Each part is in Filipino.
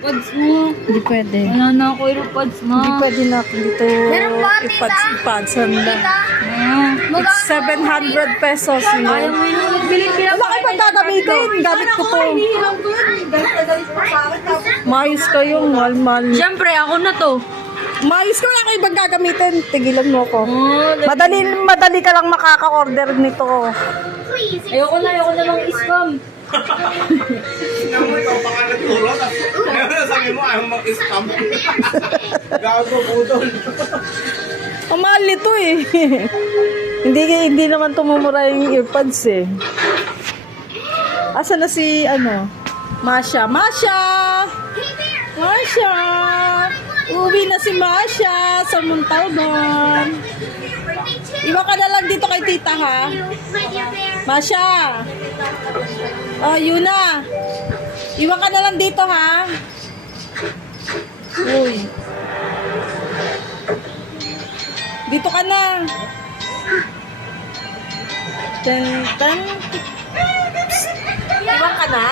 Pads mo. Hindi pwede. Wala na ako aeropods mo. Hindi pwede na dito ipads na. It's 700 pesos. Ayaw mo yun. Nagbiling Wala kayo pang gagamitin. Gamit ko to. Maayos kayong mahal-mahal. Siyempre, ako na to. Maayos ko wala kayo bang gagamitin. Tigilan mo ko. Oh, Madali ka lang makaka-order nito. ayoko na lang ispam. Naman ikaw pa ka nagturo. Ngayon sabi mo ayaw mag-scam. Gago budol. Ang mahal nito eh. hindi naman tumumura yung earpods eh. Asa na si Masha? Uwi na si Masha sa Montalban. Iwan ka na lang dito kay tita ha. Masha. Oh, yun na. Iwan ka na lang dito ha. Uy. Dito ka na. Ten. Iwan ka na.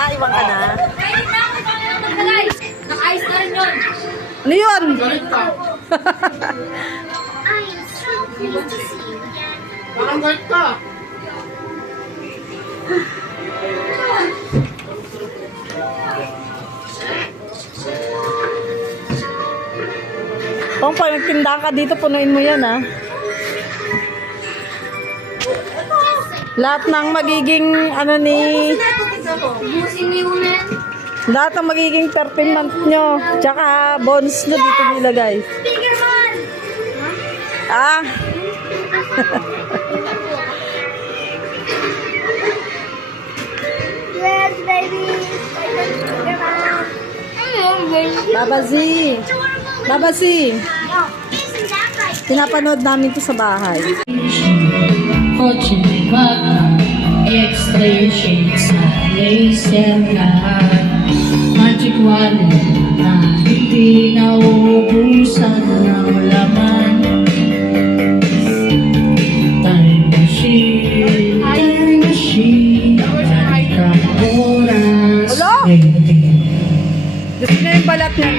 Naka-ice na rin yun. Ano yun? Parang galit ka. Kung pag nagtinda ka dito, punuin mo yan ha. Lahat ng magiging lahat ng magiging pertinent nyo, tsaka bonus nyo dito nilagay. Ah. Yes, baby. Babazi. Pinapanood namin to sa bahay. Fortune mata, extra shades na lace and lahat. Magic wallet na hindi nauubusan ng laman. Time machine, Manikang oras, Hello? waiting. Gusto na yung balat niya.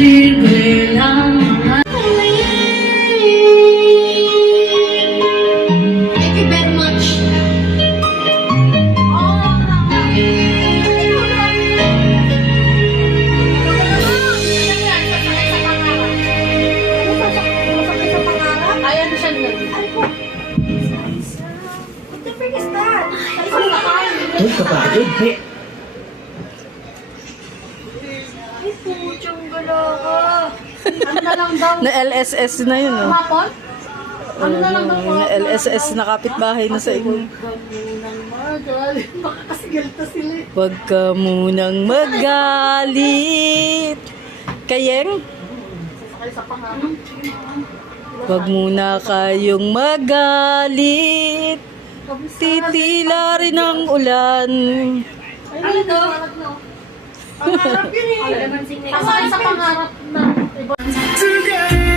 Libre lang ang Thank you very much. Ayan siya nun. What the frick is that? Uy, kapagod, pe. Ay, puchong gala ka. Ano na lang daw? Na LSS na yun oh. Hapon? Ano na lang daw? Na LSS na kapitbahay na sa inyo. Huwag ka munang magalit. Kayeng? Huwag muna kayong magalit. Titila rin ang ulan. Ano to? Pangarap yun eh. Pasakay sa pangarap na.